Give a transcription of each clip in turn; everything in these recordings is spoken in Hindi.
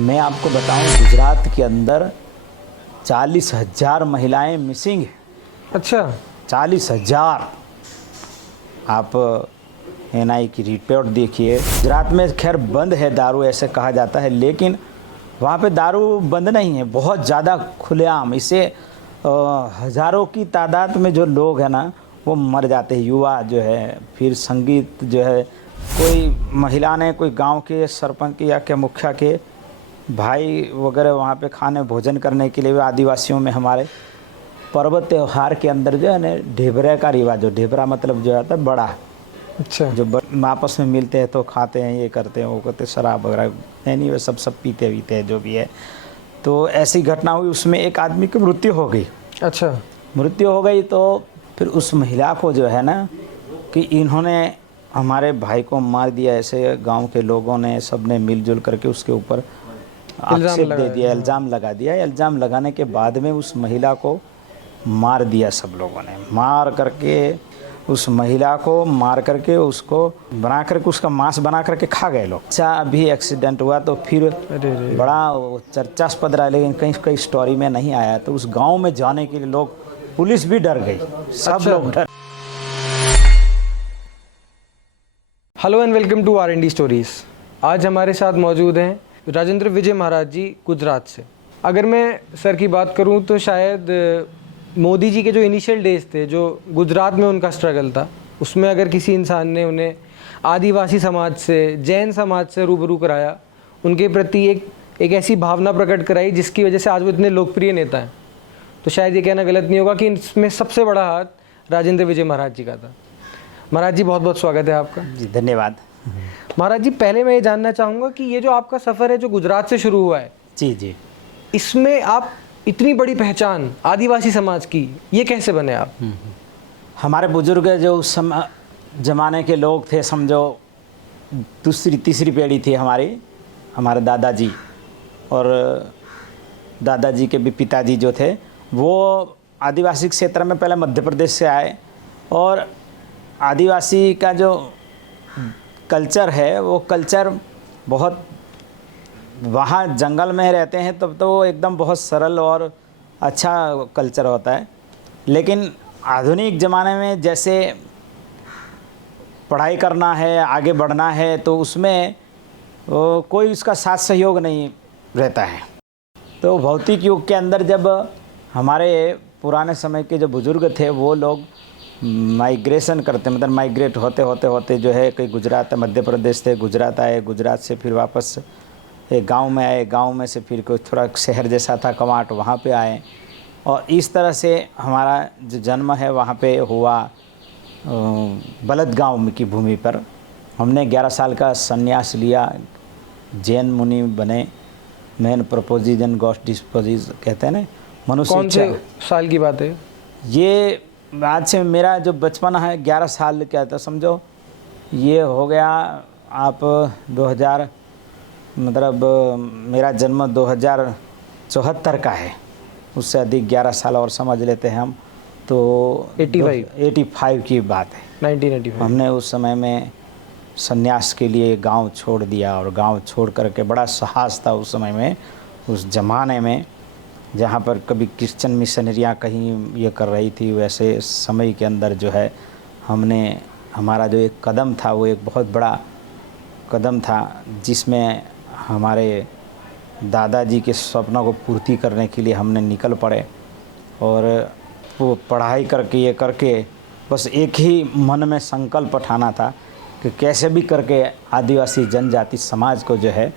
मैं आपको बताऊं, गुजरात के अंदर 40,000 महिलाएं मिसिंग हैं। अच्छा, 40,000। आप एनआई की रिपोर्ट देखिए। गुजरात में खैर बंद है दारू, ऐसे कहा जाता है, लेकिन वहाँ पे दारू बंद नहीं है, बहुत ज़्यादा खुलेआम। इससे हज़ारों की तादाद में जो लोग हैं ना, वो मर जाते हैं। युवा जो है, फिर संगीत जो है, कोई महिला ने, कोई गांव के सरपंच के या के मुखिया के भाई वगैरह वहाँ पे खाने भोजन करने के लिए, आदिवासियों में हमारे पर्व त्यौहार के अंदर जो है ना, ढेबरे का रिवाज, जो ढेबरा मतलब जो है बड़ा, अच्छा, जो आपस में मिलते हैं तो खाते हैं, ये करते हैं, वो करते, शराब वगैरह नहीं, वे सब पीते वीते हैं जो भी है। तो ऐसी घटना हुई, उसमें एक आदमी की मृत्यु हो गई। अच्छा, मृत्यु हो गई तो फिर उस महिला को जो है ना, कि इन्होंने हमारे भाई को मार दिया, ऐसे गांव के लोगों ने सब ने मिलजुल करके उसके ऊपर आक्षेप दे दिया, इल्ज़ाम लगा दिया। इल्ज़ाम लगाने के बाद में उस महिला को मार दिया सब लोगों ने। मार करके उस महिला को मार करके उसको बना करके उसका मांस बना करके खा गए लोग। अच्छा, अभी एक्सीडेंट हुआ तो फिर बड़ा चर्चास्पद रहा, लेकिन कहीं कहीं स्टोरी में नहीं आया। तो उस गांव में जाने के लिए लोग, पुलिस भी डर गई, सब लोग डर। Hello and welcome to R&D stories. आज हमारे साथ मौजूद हैं राजेंद्र विजय महाराज जी, गुजरात से। अगर मैं सर की बात करूं तो शायद मोदी जी के जो इनिशियल डेज थे, जो गुजरात में उनका स्ट्रगल था, उसमें अगर किसी इंसान ने उन्हें आदिवासी समाज से, जैन समाज से रूबरू कराया, उनके प्रति एक ऐसी भावना प्रकट कराई जिसकी वजह से आज वो इतने लोकप्रिय नेता हैं, तो शायद ये कहना गलत नहीं होगा कि इसमें सबसे बड़ा हाथ राजेंद्र विजय महाराज जी का था। महाराज जी, बहुत बहुत स्वागत है आपका। जी धन्यवाद। महाराज जी, पहले मैं ये जानना चाहूँगा कि ये जो आपका सफ़र है जो गुजरात से शुरू हुआ है, जी जी, इसमें आप इतनी बड़ी पहचान आदिवासी समाज की, ये कैसे बने आप? हमारे बुजुर्ग जो उस ज़माने के लोग थे, समझो दूसरी तीसरी पीढ़ी थी हमारे दादाजी, और दादाजी के भी पिताजी जो थे, वो आदिवासी क्षेत्र में पहले मध्य प्रदेश से आए। और आदिवासी का जो कल्चर है, वो कल्चर बहुत, वहाँ जंगल में रहते हैं तब तो एकदम बहुत सरल और अच्छा कल्चर होता है। लेकिन आधुनिक ज़माने में जैसे पढ़ाई करना है, आगे बढ़ना है, तो उसमें कोई उसका साथ सहयोग नहीं रहता है। तो भौतिक युग के अंदर जब हमारे पुराने समय के जो बुज़ुर्ग थे, वो लोग माइग्रेशन करते, मतलब माइग्रेट होते होते होते जो है, कहीं गुजरात, मध्य प्रदेश से गुजरात आए, गुजरात से फिर वापस एक गांव में आए, गांव में से फिर कोई थोड़ा शहर जैसा था कवाट, वहाँ पे आए। और इस तरह से हमारा जो जन्म है वहाँ पे हुआ बलद गांव की भूमि पर। हमने 11 साल का संन्यास लिया, जैन मुनि बने। मैन प्रपोजिजन गॉड डिस्पोजिज कहते हैं ना, मनुष्य। कौन से साल की बात है ये? आज से मेरा जो बचपन है 11 साल क्या था, समझो ये हो गया आप 2000, मतलब मेरा जन्म 2074 का है, उससे अधिक 11 साल और समझ लेते हैं हम, तो 85 की बात है, 1985। हमने उस समय में संन्यास के लिए गांव छोड़ दिया। और गांव छोड़ करके बड़ा साहस था उस समय में, उस ज़माने में, जहाँ पर कभी क्रिश्चियन मिशनरियाँ कहीं ये कर रही थी, वैसे समय के अंदर जो है हमने, हमारा जो एक कदम था वो एक बहुत बड़ा कदम था, जिसमें हमारे दादाजी के सपनों को पूर्ति करने के लिए हमने निकल पड़े। और वो पढ़ाई करके, ये करके, बस एक ही मन में संकल्प उठाना था कि कैसे भी करके आदिवासी जनजाति समाज को जो है,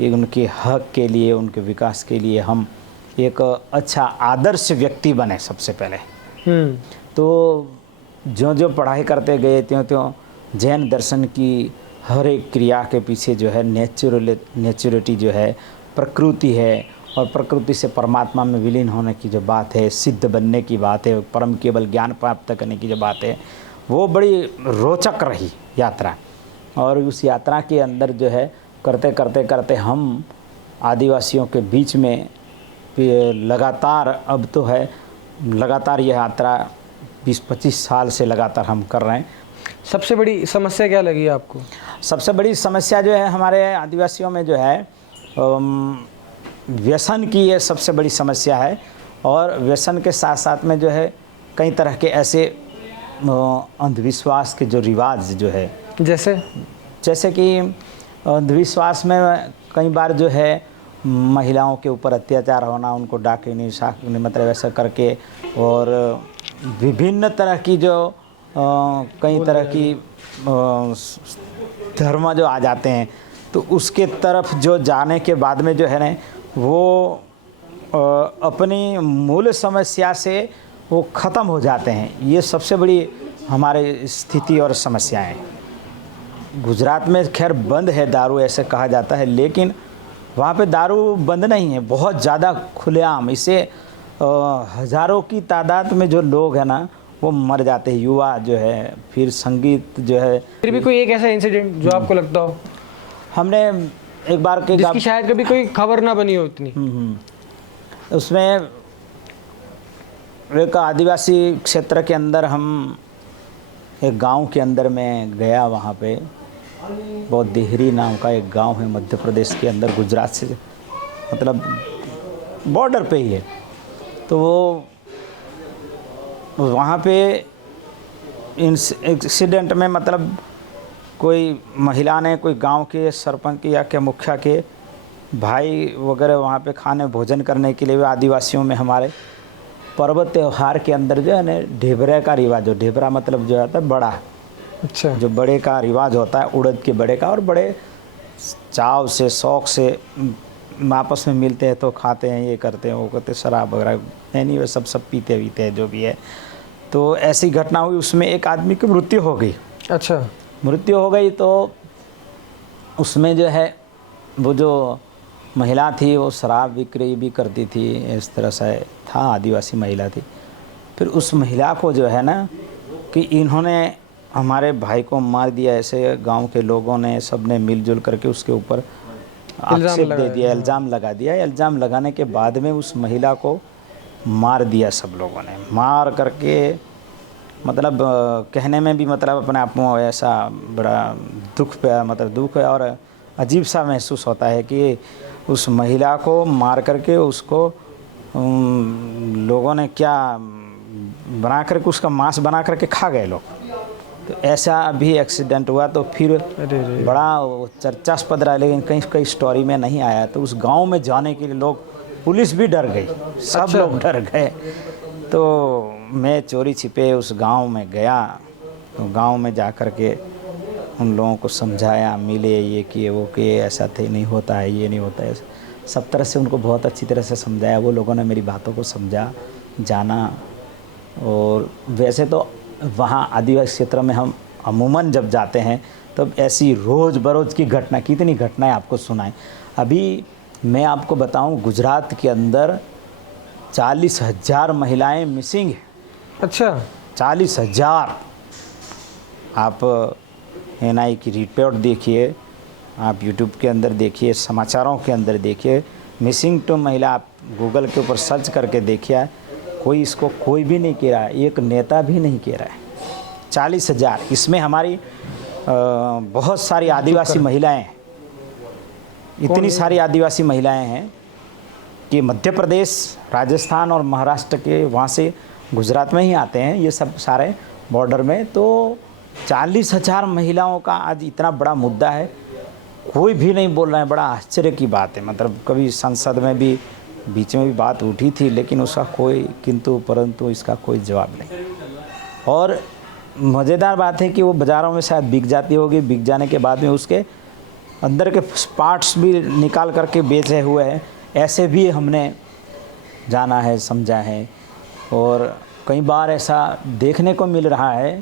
ये उनके हक के लिए, उनके विकास के लिए हम एक अच्छा आदर्श व्यक्ति बने सबसे पहले। तो जो जो पढ़ाई करते गए, त्यों त्यों जैन दर्शन की हर एक क्रिया के पीछे जो है नेचुरलिटी जो है, प्रकृति है, और प्रकृति से परमात्मा में विलीन होने की जो बात है, सिद्ध बनने की बात है, परम केवल ज्ञान प्राप्त करने की जो बात है, वो बड़ी रोचक रही यात्रा। और उस यात्रा के अंदर जो है करते करते करते हम आदिवासियों के बीच में लगातार, अब तो है लगातार यह यात्रा 20-25 साल से लगातार हम कर रहे हैं। सबसे बड़ी समस्या क्या लगी आपको? सबसे बड़ी समस्या जो है हमारे आदिवासियों में जो है व्यसन की ये सबसे बड़ी समस्या है। और व्यसन के साथ साथ में जो है कई तरह के ऐसे अंधविश्वास के जो रिवाज जो है, जैसे कि अंधविश्वास में कई बार जो है महिलाओं के ऊपर अत्याचार होना, उनको डाकिनी शाकिनी मतलब ऐसा करके, और विभिन्न तरह की जो कई तरह की धर्म जो आ जाते हैं, तो उसके तरफ जो जाने के बाद में जो है ना वो अपनी मूल समस्या से वो ख़त्म हो जाते हैं। ये सबसे बड़ी हमारे स्थिति और समस्याएं। गुजरात में खैर बंद है दारू, ऐसे कहा जाता है, लेकिन वहाँ पे दारू बंद नहीं है, बहुत ज़्यादा खुलेआम। इसे हज़ारों की तादाद में जो लोग हैं ना वो मर जाते हैं, युवा जो है, फिर संगीत जो है। फिर भी कोई एक ऐसा इंसिडेंट जो आपको लगता हो? हमने एक बार के जिसकी शायद कभी कोई खबर ना बनी हो इतनी। उसमें एक आदिवासी क्षेत्र के अंदर, हम एक गांव के अंदर में गया, वहाँ पे बहुत देहरी नाम का एक गांव है मध्य प्रदेश के अंदर, गुजरात से मतलब बॉर्डर पे ही है। तो वो वहाँ पे एक्सीडेंट में मतलब कोई महिला ने, कोई गांव के सरपंच या के मुखिया के भाई वगैरह वहाँ पे खाने भोजन करने के लिए, वे आदिवासियों में हमारे पर्व त्यौहार के अंदर जो है ना ढेबरे का रिवाज, जो ढेबरा मतलब जो होता है बड़ा, अच्छा, जो बड़े का रिवाज होता है, उड़द के बड़े का, और बड़े चाव से शौक़ से आपस में मिलते हैं तो खाते हैं, ये करते हैं वो करते, शराब वगैरह नहीं, वे सब पीते हैं जो भी है। तो ऐसी घटना हुई, उसमें एक आदमी की मृत्यु हो गई। अच्छा, मृत्यु हो गई तो उसमें जो है वो जो महिला थी वो शराब बिक्री भी करती थी, इस तरह से था, आदिवासी महिला थी। फिर उस महिला को जो है ना कि इन्होंने हमारे भाई को मार दिया, ऐसे गांव के लोगों ने सब ने मिलजुल करके उसके ऊपर आक्षेप दे दिया, इल्ज़ाम लगा दिया। इल्ज़ाम लगाने के बाद में उस महिला को मार दिया सब लोगों ने, मार करके मतलब कहने में भी मतलब अपने आप में ऐसा बड़ा दुख पे मतलब दुख है, और अजीब सा महसूस होता है कि उस महिला को मार करके उसको लोगों ने क्या बना करके, उसका मांस बना करके खा गए लोग। तो ऐसा भी एक्सीडेंट हुआ। तो फिर बड़ा चर्चास्पद रहा, लेकिन कहीं कहीं स्टोरी में नहीं आया। तो उस गांव में जाने के लिए लोग, पुलिस भी डर गई, सब लोग डर गए। तो मैं चोरी छिपे उस गांव में गया, तो गांव में जा कर के उन लोगों को समझाया, मिले, ये किए वो किए, ऐसा थे नहीं होता है, ये नहीं होता है, सब तरह से उनको बहुत अच्छी तरह से समझाया। वो लोगों ने मेरी बातों को समझा, जाना। और वैसे तो वहाँ आदिवासी क्षेत्र में हम अमूमन जब जाते हैं तब ऐसी रोज़ बरोज़ की घटना, कितनी घटनाएं आपको सुनाएं। अभी मैं आपको बताऊं, गुजरात के अंदर 40,000 महिलाएं मिसिंग हैं। अच्छा, 40,000। आप NI की रिपोर्ट देखिए, आप यूट्यूब के अंदर देखिए, समाचारों के अंदर देखिए, मिसिंग टू महिला आप गूगल के ऊपर सर्च करके देखिए, कोई इसको कोई भी नहीं कह रहा है, एक नेता भी नहीं कह रहा है। 40,000, इसमें हमारी बहुत सारी आदिवासी महिलाएं हैं। इतनी सारी आदिवासी महिलाएं हैं कि मध्य प्रदेश, राजस्थान और महाराष्ट्र के वहाँ से गुजरात में ही आते हैं ये सब सारे बॉर्डर में। तो 40,000 महिलाओं का आज इतना बड़ा मुद्दा है, कोई भी नहीं बोल रहा है। बड़ा आश्चर्य की बात है। मतलब कभी संसद में भी बीच में भी बात उठी थी, लेकिन उसका कोई किंतु परंतु इसका कोई जवाब नहीं। और मज़ेदार बात है कि वो बाज़ारों में शायद बिक जाती होगी, बिक जाने के बाद में उसके अंदर के पार्ट्स भी निकाल करके बेचे हुए हैं, ऐसे भी हमने जाना है, समझा है। और कई बार ऐसा देखने को मिल रहा है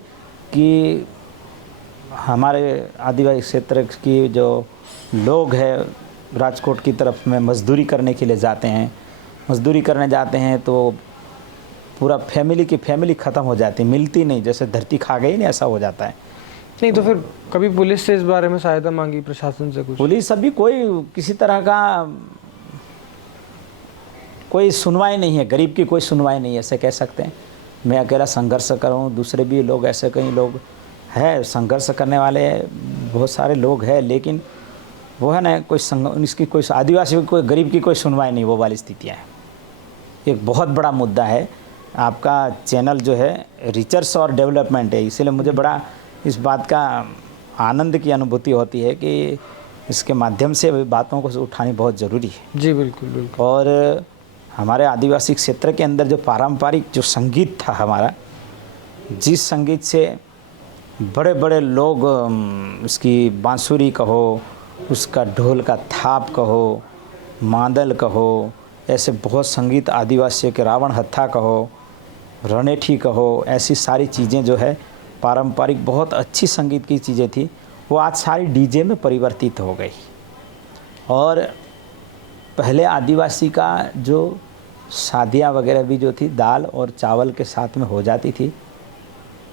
कि हमारे आदिवासी क्षेत्र की जो लोग हैं राजकोट की तरफ में मज़दूरी करने के लिए जाते हैं, मज़दूरी करने जाते हैं तो पूरा फैमिली की फैमिली ख़त्म हो जाती है, मिलती नहीं, जैसे धरती खा गई नहीं, ऐसा हो जाता है। नहीं तो फिर कभी पुलिस से इस बारे में सहायता मांगी, प्रशासन से कुछ? पुलिस अभी कोई किसी तरह का कोई सुनवाई नहीं है, गरीब की कोई सुनवाई नहीं है, ऐसे कह सकते हैं। मैं अकेला संघर्ष कर रहा हूँ, दूसरे भी लोग ऐसे कई लोग हैं संघर्ष करने वाले, बहुत सारे लोग हैं, लेकिन वो है ना कोई इसकी कोई आदिवासी की कोई गरीब की कोई सुनवाई नहीं, वो वाली स्थितियाँ हैं। एक बहुत बड़ा मुद्दा है। आपका चैनल जो है रिसर्च और डेवलपमेंट है, इसीलिए मुझे बड़ा इस बात का आनंद की अनुभूति होती है कि इसके माध्यम से बातों को उठानी बहुत ज़रूरी है। जी बिल्कुल बिल्कुल। और हमारे आदिवासी क्षेत्र के अंदर जो पारंपरिक जो संगीत था हमारा, जिस संगीत से बड़े बड़े लोग इसकी बांसुरी कहो, उसका ढोल का थाप कहो, मादल कहो, ऐसे बहुत संगीत आदिवासियों के, रावण हत्था कहो, रनेठी कहो, ऐसी सारी चीज़ें जो है पारंपरिक बहुत अच्छी संगीत की चीज़ें थी, वो आज सारी डीजे में परिवर्तित हो गई। और पहले आदिवासी का जो शादियाँ वगैरह भी जो थी दाल और चावल के साथ में हो जाती थी।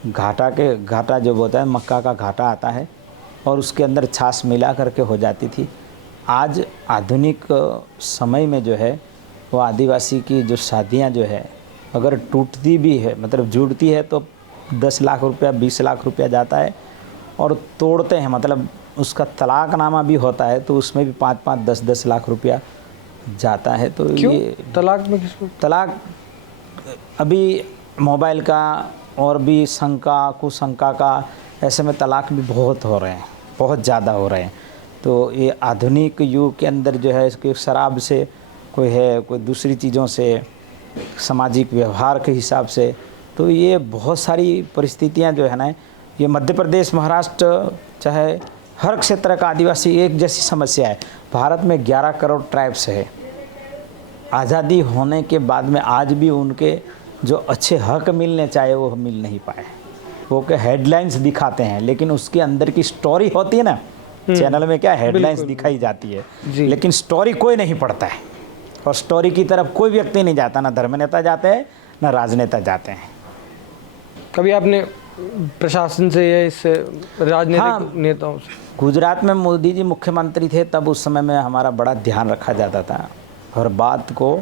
घाटा जो बोलता है, मक्का का घाटा आता है और उसके अंदर छाछ मिला करके हो जाती थी। आज आधुनिक समय में जो है वो आदिवासी की जो शादियां जो है, अगर टूटती भी है, मतलब जुड़ती है, तो 10 लाख रुपया 20 लाख रुपया जाता है। और तोड़ते हैं, मतलब उसका तलाकनामा भी होता है तो उसमें भी 5-5 10-10 लाख रुपया जाता है। तो क्यों? ये तलाक में किसको? तलाक अभी मोबाइल का और भी शंका कुशंका का, ऐसे में तलाक भी बहुत हो रहे हैं, बहुत ज़्यादा हो रहे हैं। तो ये आधुनिक युग के अंदर जो है इसके शराब से कोई है, कोई दूसरी चीज़ों से, सामाजिक व्यवहार के हिसाब से, तो ये बहुत सारी परिस्थितियां जो है ना, ये मध्य प्रदेश, महाराष्ट्र, चाहे हर क्षेत्र का आदिवासी एक जैसी समस्या है। भारत में 11 करोड़ ट्राइब्स है। आज़ादी होने के बाद में आज भी उनके जो अच्छे हक मिलने चाहिए वो मिल नहीं पाए। वो के हेडलाइंस दिखाते हैं, लेकिन उसके अंदर की स्टोरी होती है ना, चैनल में क्या हेडलाइंस दिखाई जाती है, लेकिन स्टोरी कोई नहीं पढ़ता है। और स्टोरी की तरफ कोई व्यक्ति नहीं जाता, ना धर्म नेता जाते हैं ना राजनेता जाते हैं। कभी आपने प्रशासन से या इससे राजनीतिक नेताओं से? गुजरात में मोदी जी मुख्यमंत्री थे, तब उस समय में हमारा बड़ा ध्यान रखा जाता था। हर बात को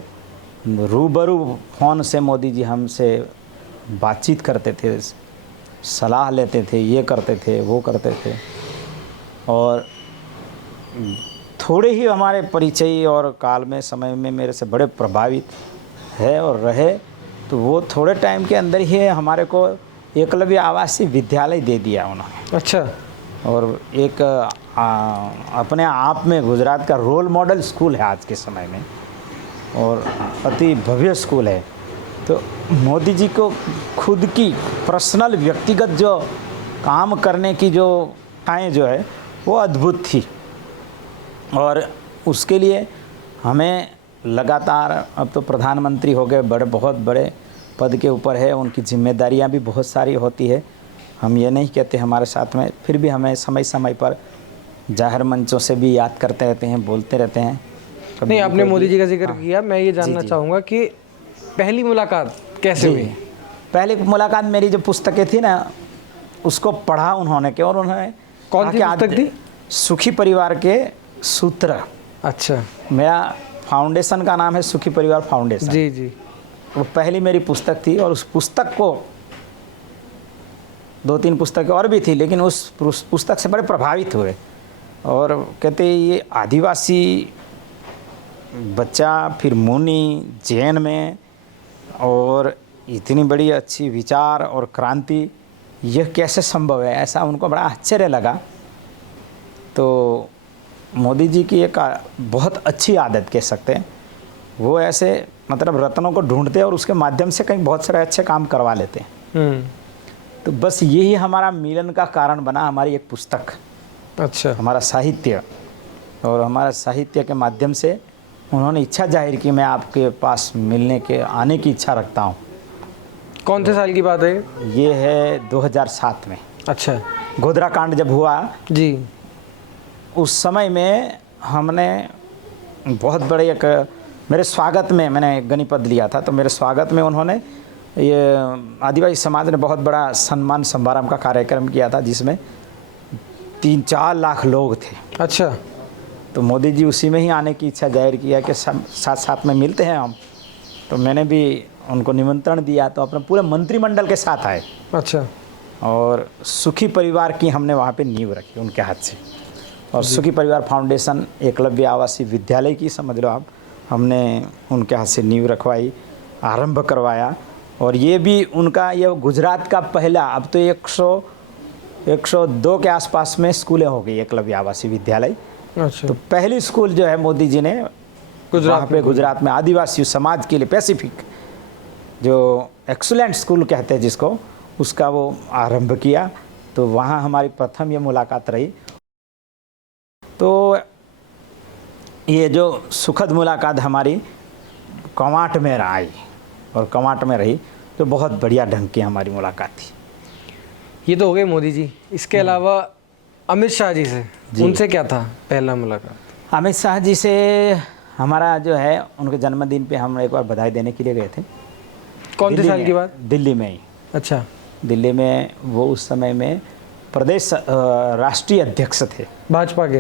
रूबरू फ़ोन से मोदी जी हमसे बातचीत करते थे, सलाह लेते थे, ये करते थे, वो करते थे। और थोड़े ही हमारे परिचय और काल में समय में मेरे से बड़े प्रभावित है और रहे। तो वो थोड़े टाइम के अंदर ही हमारे को एकलव्य आवासीय विद्यालय दे दिया उन्होंने। अच्छा। और एक अपने आप में गुजरात का रोल मॉडल स्कूल है आज के समय में, और अति भव्य स्कूल है। तो मोदी जी को खुद की पर्सनल व्यक्तिगत जो काम करने की जो आएँ जो है वो अद्भुत थी। और उसके लिए हमें लगातार, अब तो प्रधानमंत्री हो गए, बहुत बड़े पद के ऊपर है, उनकी जिम्मेदारियां भी बहुत सारी होती है। हम ये नहीं कहते हमारे साथ में, फिर भी हमें समय समय पर जाहिर मंचों से भी याद करते रहते हैं, बोलते रहते हैं। नहीं, आपने मोदी जी का जिक्र किया, मैं ये जानना चाहूँगा कि पहली मुलाकात कैसे हुई? पहली मुलाकात मेरी जो पुस्तकें थी ना, उसको पढ़ा उन्होंने के, और उन्होंने कौन सी पुस्तक थी? सुखी परिवार के सूत्र। अच्छा। मेरा फाउंडेशन का नाम है सुखी परिवार फाउंडेशन। जी जी। वो पहली मेरी पुस्तक थी, और उस पुस्तक को 2-3 पुस्तकें और भी थी, लेकिन उस पुस्तक से बड़े प्रभावित हुए। और कहते ये आदिवासी बच्चा, फिर मुनि, जैन में, और इतनी बड़ी अच्छी विचार और क्रांति, यह कैसे संभव है, ऐसा उनको बड़ा आश्चर्य लगा। तो मोदी जी की एक बहुत अच्छी आदत कह सकते हैं, वो ऐसे मतलब रत्नों को ढूंढते और उसके माध्यम से कहीं बहुत सारे अच्छे काम करवा लेते हैं। तो बस यही हमारा मिलन का कारण बना, हमारी एक पुस्तक। अच्छा। हमारा साहित्य, और हमारा साहित्य के माध्यम से उन्होंने इच्छा जाहिर की, मैं आपके पास मिलने के आने की इच्छा रखता हूँ। कौन से साल की बात है ये? है 2007 में। अच्छा। गोधरा कांड जब हुआ जी, उस समय में हमने बहुत बड़े एक, मेरे स्वागत में मैंने गणिपद लिया था, तो मेरे स्वागत में उन्होंने ये आदिवासी समाज ने बहुत बड़ा सम्मान समारोह का कार्यक्रम किया था, जिसमें 3-4 लाख लोग थे। अच्छा। तो मोदी जी उसी में ही आने की इच्छा जाहिर किया कि साथ साथ में मिलते हैं हम। तो मैंने भी उनको निमंत्रण दिया, तो अपने पूरे मंत्रिमंडल के साथ आए। अच्छा। और सुखी परिवार की हमने वहाँ पे नींव रखी उनके हाथ से। और सुखी परिवार फाउंडेशन एकलव्य आवासीय विद्यालय की समझ लो आप, हमने उनके हाथ से नींव रखवाई, आरंभ करवाया। और ये भी उनका, ये गुजरात का पहला, अब तो 102 के आसपास में स्कूलें हो गई एकलव्य आवासीय विद्यालय। अच्छा। तो पहली स्कूल जो है मोदी जी ने गुजरात में आदिवासी समाज के लिए पैसिफिक, जो एक्सीलेंट स्कूल कहते हैं जिसको, उसका वो आरंभ किया। तो वहाँ हमारी प्रथम ये मुलाकात रही। तो ये जो सुखद मुलाकात हमारी कवांट में आई और कवांट में रही, तो बहुत बढ़िया ढंग की हमारी मुलाकात थी। ये तो हो गए मोदी जी। इसके अलावा अमित शाह जी से, उनसे क्या था पहला मुलाकात? अमित शाह जी से हमारा जो है, उनके जन्मदिन पे हम एक बार बधाई देने के लिए गए थे। कौन से साल की बात? दिल्ली में ही। अच्छा। दिल्ली में वो उस समय में प्रदेश राष्ट्रीय अध्यक्ष थे भाजपा के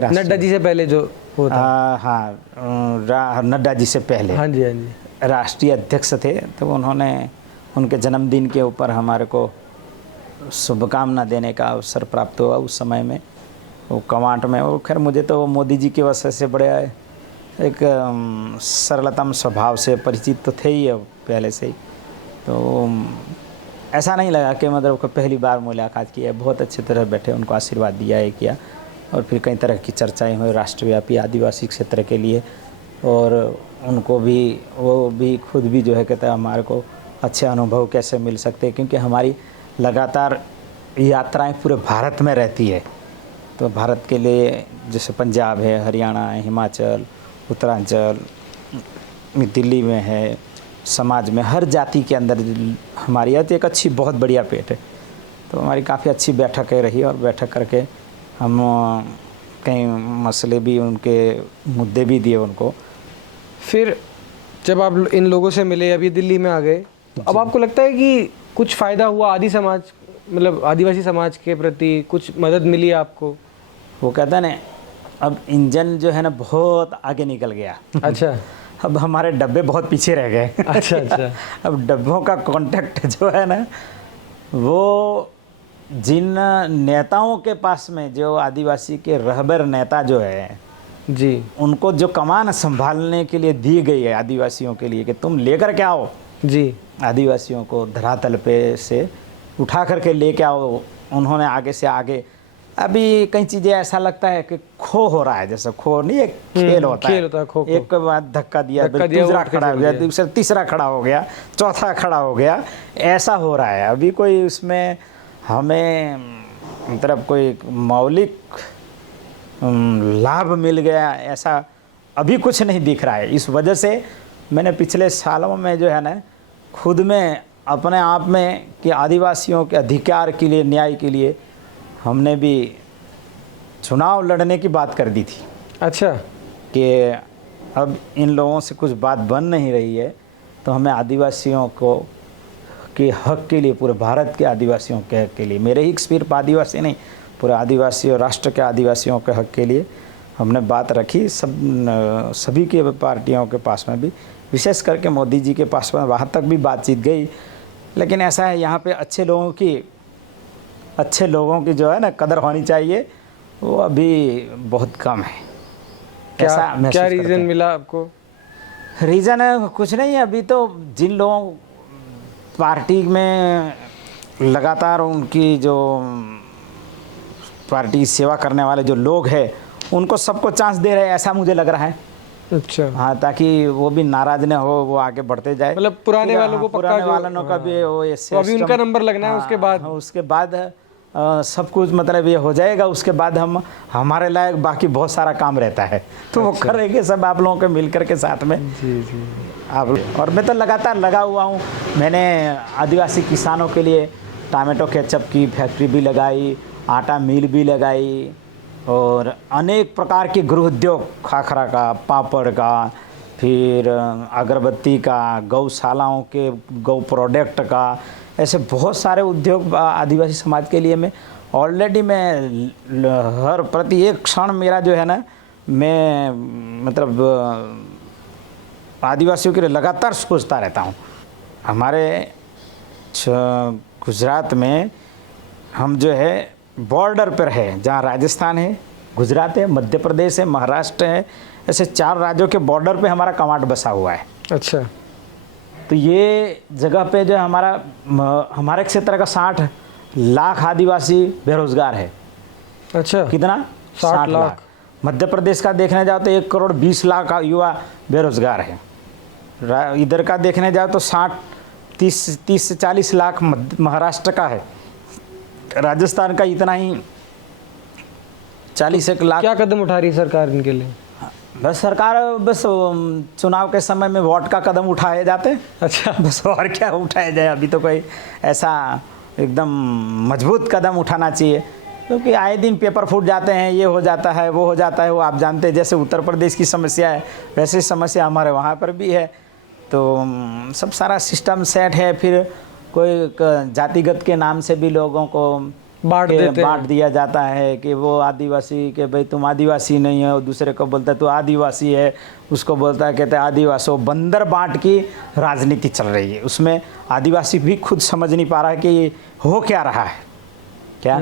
राष्ट्रीय, नड्डा जी से पहले जो होता। हाँ, नड्डा जी से पहले, हाँ जी, हाँ जी, राष्ट्रीय अध्यक्ष थे। तो उन्होंने उनके जन्मदिन के ऊपर हमारे को शुभकामना देने का अवसर प्राप्त हुआ उस समय में, वो कवांट में। और खैर मुझे तो मोदी जी की वजह से बड़े एक सरलतम स्वभाव से परिचित तो थे ही अब पहले से ही। तो ऐसा नहीं लगा कि मतलब को पहली बार मुलाकात की है, बहुत अच्छी तरह बैठे, उनको आशीर्वाद दिया है किया। और फिर कई तरह की चर्चाएं हुई राष्ट्रव्यापी आदिवासी क्षेत्र के लिए। और उनको भी, वो भी खुद भी जो है कहते हैं हमारे को अच्छे अनुभव कैसे मिल सकते हैं, क्योंकि हमारी लगातार यात्राएं पूरे भारत में रहती है। तो भारत के लिए जैसे पंजाब है, हरियाणा है, हिमाचल, उत्तरांचल, दिल्ली में है, समाज में हर जाति के अंदर हमारी एक अच्छी बहुत बढ़िया पेट है। तो हमारी काफ़ी अच्छी बैठकें रही और बैठक करके हम कई मसले भी, उनके मुद्दे भी दिए उनको। फिर जब आप इन लोगों से मिले, अभी दिल्ली में आ गए, तो अब आपको लगता है कि कुछ फ़ायदा हुआ मतलब आदिवासी समाज के प्रति कुछ मदद मिली आपको? वो कहता है ना, अब इंजन जो है ना बहुत आगे निकल गया। अच्छा। अब हमारे डब्बे बहुत पीछे रह गए। अच्छा अच्छा। अब डब्बों का कांटेक्ट जो है ना, वो जिन नेताओं के पास में, जो आदिवासी के रहबर नेता जो है जी, उनको जो कमान संभालने के लिए दी गई है आदिवासियों के लिए कि तुम लेकर के आओ जी, आदिवासियों को धरातल पे से उठा करके लेके आओ, उन्होंने आगे से आगे। अभी कई चीज़ें ऐसा लगता है कि खो हो रहा है, जैसे खो नहीं, एक खेल होता है खो। एक के बाद धक्का दिया, दूसरा खड़ा हो गया, दूसरा तीसरा खड़ा हो गया, चौथा खड़ा हो गया, ऐसा हो रहा है। अभी कोई उसमें हमें मतलब कोई मौलिक लाभ मिल गया ऐसा अभी कुछ नहीं दिख रहा है। इस वजह से मैंने पिछले सालों में जो है ना, खुद में अपने आप में कि आदिवासियों के अधिकार के लिए, न्याय के लिए हमने भी चुनाव लड़ने की बात कर दी थी। अच्छा। कि अब इन लोगों से कुछ बात बन नहीं रही है, तो हमें आदिवासियों को के हक के लिए, पूरे भारत के आदिवासियों के हक के लिए, मेरे ही सिर्फ आदिवासी नहीं, पूरे आदिवासी और राष्ट्र के आदिवासियों के हक के लिए हमने बात रखी। सभी के पार्टियों के पास में भी, विशेष करके मोदी जी के पास में, वहाँ तक भी बातचीत गई। लेकिन ऐसा है, यहाँ पे अच्छे लोगों की जो है ना कदर होनी चाहिए, वो अभी बहुत कम है। क्या रीज़न मिला आपको? रीज़न है कुछ नहीं है, अभी तो जिन लोगों पार्टी में लगातार उनकी जो पार्टी सेवा करने वाले जो लोग हैं, उनको सबको चांस दे रहे हैं, ऐसा मुझे लग रहा है। अच्छा। हाँ, ताकि वो भी नाराज न हो, वो आगे बढ़ते जाए। मतलब पुराने वालों को, पुराने वालों का भी वो तो अभी उनका नंबर लगना है। उसके बाद सब कुछ मतलब ये हो जाएगा। उसके बाद हमारे लायक बाकी बहुत सारा काम रहता है, तो वो करेंगे सब आप लोगों के मिल करके साथ में। जी जी। आप और मैं तो लगातार लगा हुआ हूँ। मैंने आदिवासी किसानों के लिए टमाटो केचप की फैक्ट्री भी लगाई, आटा मिल भी लगाई, और अनेक प्रकार के गृह उद्योग, खाखरा का, पापड़ का, फिर अगरबत्ती का, गौशालाओं के गौ प्रोडक्ट का, ऐसे बहुत सारे उद्योग आदिवासी समाज के लिए मैं ऑलरेडी हर प्रति एक क्षण मेरा जो है ना, मैं मतलब आदिवासियों के लिए लगातार सोचता रहता हूँ। हमारे गुजरात में हम जो है बॉर्डर पर है, जहाँ राजस्थान है, गुजरात है, मध्य प्रदेश है, महाराष्ट्र है, ऐसे 4 राज्यों के बॉर्डर पे हमारा कमांड बसा हुआ है। अच्छा। तो ये जगह पे जो हमारे क्षेत्र का 60 लाख आदिवासी बेरोजगार है। अच्छा, कितना? 60 लाख। मध्य प्रदेश का देखने जाओ तो 1 करोड़ 20 लाख युवा बेरोजगार है। इधर का देखने जाओ तो 30 से 40 लाख महाराष्ट्र का है। राजस्थान का इतना ही 41 लाख। क्या कदम उठा रही है सरकार इनके लिए? बस सरकार बस चुनाव के समय में वोट का कदम उठाए जाते। अच्छा, बस और क्या उठाया जाए, अभी तो कोई ऐसा एकदम मजबूत कदम उठाना चाहिए, क्योंकि आए दिन पेपर फूट जाते हैं, ये हो जाता है, वो हो जाता है। वो आप जानते हैं, जैसे उत्तर प्रदेश की समस्या है वैसे समस्या हमारे वहाँ पर भी है। तो सब सारा सिस्टम सेट है। फिर कोई जातिगत के नाम से भी लोगों को बांट दिया जाता है कि वो आदिवासी, के भाई तुम आदिवासी नहीं हो, दूसरे को बोलता है तू आदिवासी है, उसको बोलता है कहते हैं आदिवासी। बंदर बांट की राजनीति चल रही है। उसमें आदिवासी भी खुद समझ नहीं पा रहा है कि हो क्या रहा है, क्या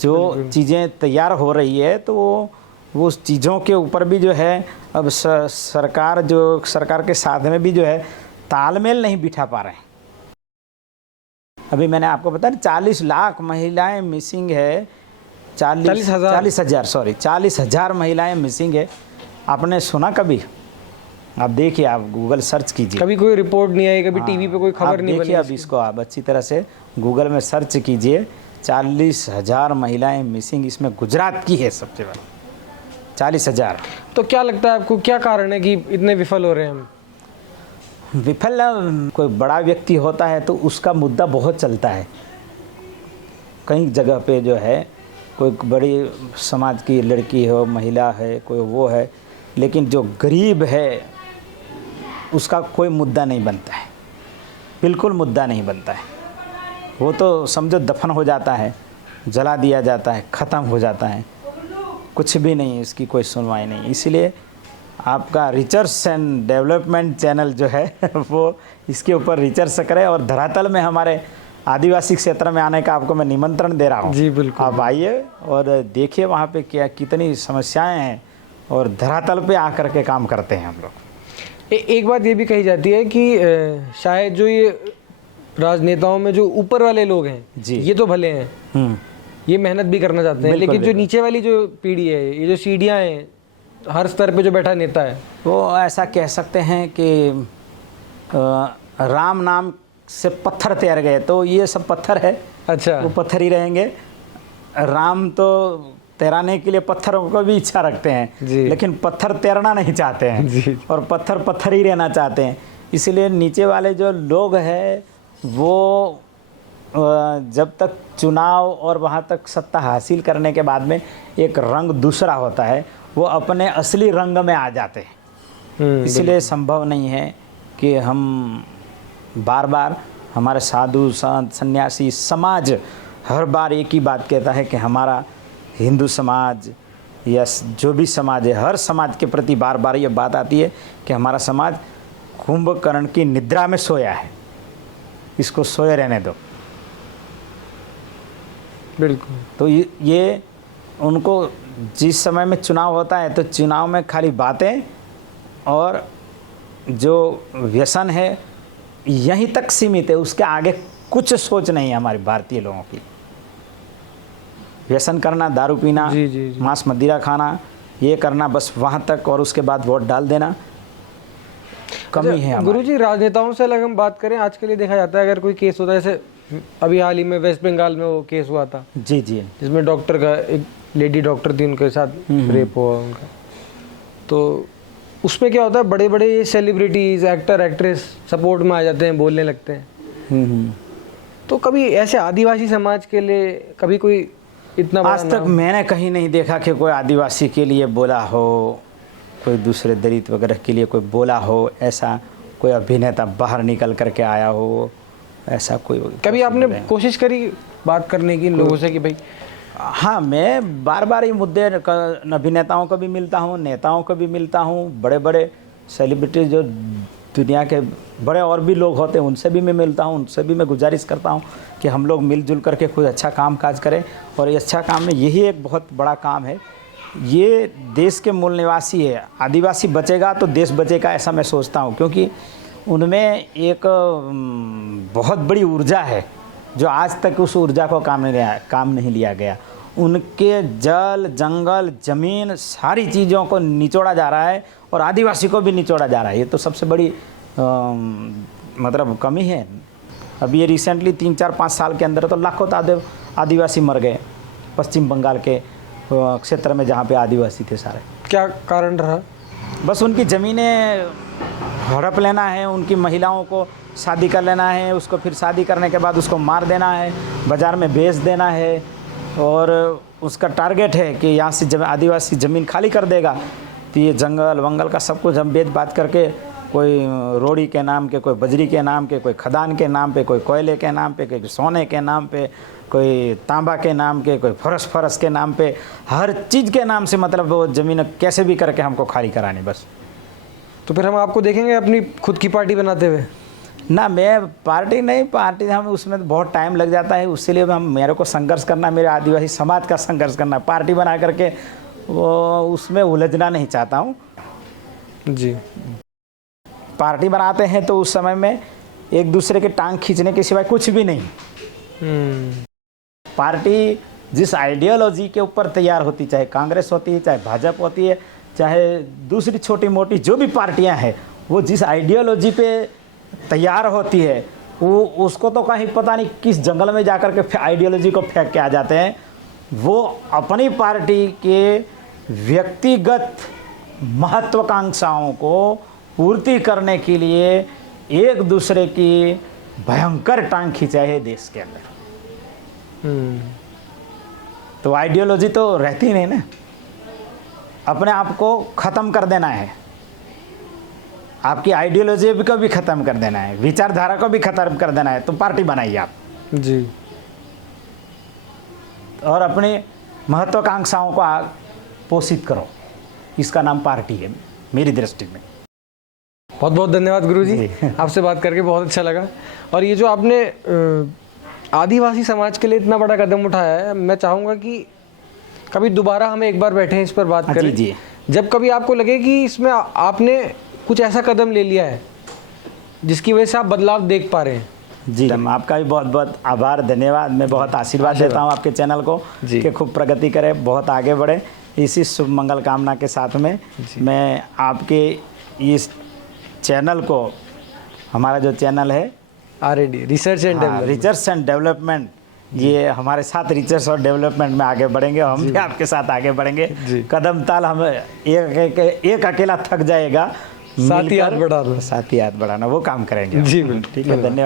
जो चीज़ें तैयार हो रही है। तो वो उस चीज़ों के ऊपर भी जो है अब सरकार के साथ में भी जो है तालमेल नहीं बिठा पा रहे हैं। अभी मैंने आपको बताया 40 लाख महिलाएं मिसिंग है। 40 हजार महिलाएं मिसिंग है। आपने सुना कभी? आप देखिए, आप गूगल सर्च कीजिए, कभी कोई रिपोर्ट नहीं आई, कभी टीवी पे कोई खबर नहीं बनी। देखिए अब इसको आप अच्छी तरह से गूगल में सर्च कीजिए। 40,000 महिलाएं मिसिंग, इसमें गुजरात की है सबसे बड़ा 40,000। तो क्या लगता है आपको, क्या कारण है कि इतने विफल हो रहे हैं हम? विफल कोई बड़ा व्यक्ति होता है तो उसका मुद्दा बहुत चलता है। कई जगह पे जो है कोई बड़ी समाज की लड़की हो, महिला है, कोई वो है, लेकिन जो गरीब है उसका कोई मुद्दा नहीं बनता है, बिल्कुल मुद्दा नहीं बनता है। वो तो समझो दफन हो जाता है, जला दिया जाता है, ख़त्म हो जाता है, कुछ भी नहीं, इसकी कोई सुनवाई नहीं। इसलिए आपका रिसर्च एंड डेवलपमेंट चैनल जो है वो इसके ऊपर रिसर्च करे और धरातल में हमारे आदिवासी क्षेत्र में आने का आपको मैं निमंत्रण दे रहा हूँ। जी बिल्कुल, आप आइए और देखिए वहाँ पे क्या कितनी समस्याएं हैं और धरातल पे आकर के काम करते हैं हम लोग। एक बात ये भी कही जाती है कि शायद जो ये राजनेताओं में जो ऊपर वाले लोग हैं जी, ये तो भले हैं, ये मेहनत भी करना चाहते हैं, लेकिन जो नीचे वाली जो पीढ़ी है, ये जो सीढ़ियाँ हैं, हर स्तर पे जो बैठा नेता है, वो ऐसा कह सकते हैं कि राम नाम से पत्थर तैर गए, तो ये सब पत्थर है। अच्छा, वो पत्थर ही रहेंगे। राम तो तैराने के लिए पत्थरों को भी इच्छा रखते हैं, लेकिन पत्थर तैरना नहीं चाहते हैं और पत्थर ही रहना चाहते हैं। इसलिए नीचे वाले जो लोग हैं वो जब तक चुनाव और वहाँ तक सत्ता हासिल करने के बाद में एक रंग दूसरा होता है, वो अपने असली रंग में आ जाते हैं। इसलिए संभव नहीं है कि हम बार बार, हमारे साधु संत सन्यासी समाज हर बार एक ही बात कहता है कि हमारा हिंदू समाज या जो भी समाज है, हर समाज के प्रति बार बार ये बात आती है कि हमारा समाज कुंभकर्ण की निद्रा में सोया है, इसको सोए रहने दो। बिल्कुल। तो ये उनको जिस समय में चुनाव होता है तो चुनाव में खाली बातें और जो व्यसन है यहीं तक सीमित है, उसके आगे कुछ सोच नहीं है हमारे भारतीय लोगों की। व्यसन करना, दारू पीना, मांस मदिरा खाना, ये करना, बस वहाँ तक, और उसके बाद वोट डाल देना कमी है। गुरुजी, राजनेताओं से अलग हम बात करें, आजकल ये देखा जाता है अगर कोई केस होता है, जैसे अभी हाल ही में वेस्ट बंगाल में वो केस हुआ था, जी जी, जिसमें डॉक्टर का, एक लेडी डॉक्टर थी, उनके साथ रेप हुआ उनका, तो उसमें क्या होता है, बड़े बड़े सेलिब्रिटीज, एक्टर, एक्ट्रेस सपोर्ट में आ जाते हैं, बोलने लगते हैं। तो कभी ऐसे आदिवासी समाज के लिए कभी कोई इतना आज तक मैंने कहीं नहीं देखा कि कोई आदिवासी के लिए बोला हो, कोई दूसरे दलित वगैरह के लिए कोई बोला हो, ऐसा कोई अभिनेता बाहर निकल करके आया हो, ऐसा कोई। कभी आपने कोशिश करी बात करने की इन लोगों से कि भाई? हाँ, मैं बार बार ये मुद्दे अभिनेताओं को भी मिलता हूँ, नेताओं को भी मिलता हूँ, बड़े बड़े सेलिब्रिटी जो दुनिया के बड़े और भी लोग होते हैं उनसे भी मैं मिलता हूँ, उनसे भी मैं गुजारिश करता हूँ कि हम लोग मिलजुल करके कुछ अच्छा काम काज करें। और ये अच्छा काम में यही एक बहुत बड़ा काम है ये देश के मूल निवासी है। आदिवासी बचेगा तो देश बचेगा, ऐसा मैं सोचता हूँ, क्योंकि उनमें एक बहुत बड़ी ऊर्जा है जो आज तक उस ऊर्जा को काम नहीं लिया गया। उनके जल, जंगल, ज़मीन, सारी चीज़ों को निचोड़ा जा रहा है और आदिवासी को भी निचोड़ा जा रहा है। ये तो सबसे बड़ी मतलब कमी है। अभी ये रिसेंटली 3-4-5 साल के अंदर तो लाखों आदिवासी मर गए पश्चिम बंगाल के क्षेत्र में, जहाँ पे आदिवासी थे सारे। क्या कारण रहा? बस उनकी ज़मीनें हड़प लेना है, उनकी महिलाओं को शादी कर लेना है, उसको फिर शादी करने के बाद उसको मार देना है, बाज़ार में बेच देना है, और उसका टारगेट है कि यहाँ से जब आदिवासी ज़मीन खाली कर देगा तो ये जंगल वंगल का सब कुछ हम बेच बात करके, कोई रोड़ी के नाम के, कोई बजरी के नाम के, कोई खदान के नाम पे, कोई कोयले के नाम पे, कोई सोने के नाम पे, कोई तांबा के नाम के, कोई फरस के नाम पे, हर चीज़ के नाम से मतलब वो ज़मीन कैसे भी करके हमको खाली करानी बस। तो फिर हम आपको देखेंगे अपनी खुद की पार्टी बनाते हुए? ना, मैं पार्टी नहीं, पार्टी हम उसमें तो बहुत टाइम लग जाता है, उसके लिए मेरे को संघर्ष करना, मेरे आदिवासी समाज का संघर्ष करना। पार्टी बना करके वो उसमें उलझना नहीं चाहता हूँ जी। पार्टी बनाते हैं तो उस समय में एक दूसरे के टांग खींचने के सिवाय कुछ भी नहीं। पार्टी जिस आइडियोलॉजी के ऊपर तैयार होती, चाहे कांग्रेस होती है, चाहे भाजपा होती है, चाहे दूसरी छोटी मोटी जो भी पार्टियां हैं, वो जिस आइडियोलॉजी पे तैयार होती है, वो उसको तो कहीं पता नहीं किस जंगल में जाकर के आइडियोलॉजी को फेंक के आ जाते हैं। वो अपनी पार्टी के व्यक्तिगत महत्वाकांक्षाओं को पूर्ति करने के लिए एक दूसरे की भयंकर टांग खींचा है देश के अंदर। तो आइडियोलॉजी तो रहती नहीं ना, अपने आप को ख़त्म कर देना है, आपकी आइडियोलॉजी को भी ख़त्म कर देना है, विचारधारा को भी ख़त्म कर देना है, तो पार्टी बनाइए आप जी, और अपनी महत्वाकांक्षाओं को पोषित करो। इसका नाम पार्टी है मेरी दृष्टि में। बहुत बहुत धन्यवाद गुरुजी, आपसे बात करके बहुत अच्छा लगा। और ये जो आपने आदिवासी समाज के लिए इतना बड़ा कदम उठाया है, मैं चाहूँगा कि कभी दोबारा हम एक बार बैठें, इस पर बात करें। जी। जब कभी आपको लगे कि इसमें आपने कुछ ऐसा कदम ले लिया है जिसकी वजह से आप बदलाव देख पा रहे हैं। जी, आपका भी बहुत बहुत आभार, धन्यवाद। मैं बहुत आशीर्वाद देता हूँ आपके चैनल को कि खूब प्रगति करे, बहुत आगे बढ़े। इसी शुभ मंगल कामना के साथ में मैं आपके इस चैनल को, हमारा जो चैनल है R&D, रिसर्च एंड डेवलपमेंट, ये हमारे साथ रिसर्च और डेवलपमेंट में आगे बढ़ेंगे, हम भी आपके साथ आगे बढ़ेंगे। कदम ताल हम एक अकेला थक जाएगा, साथ ही हाथ बढ़ाना, वो काम करेंगे। जी, ठीक है, धन्यवाद।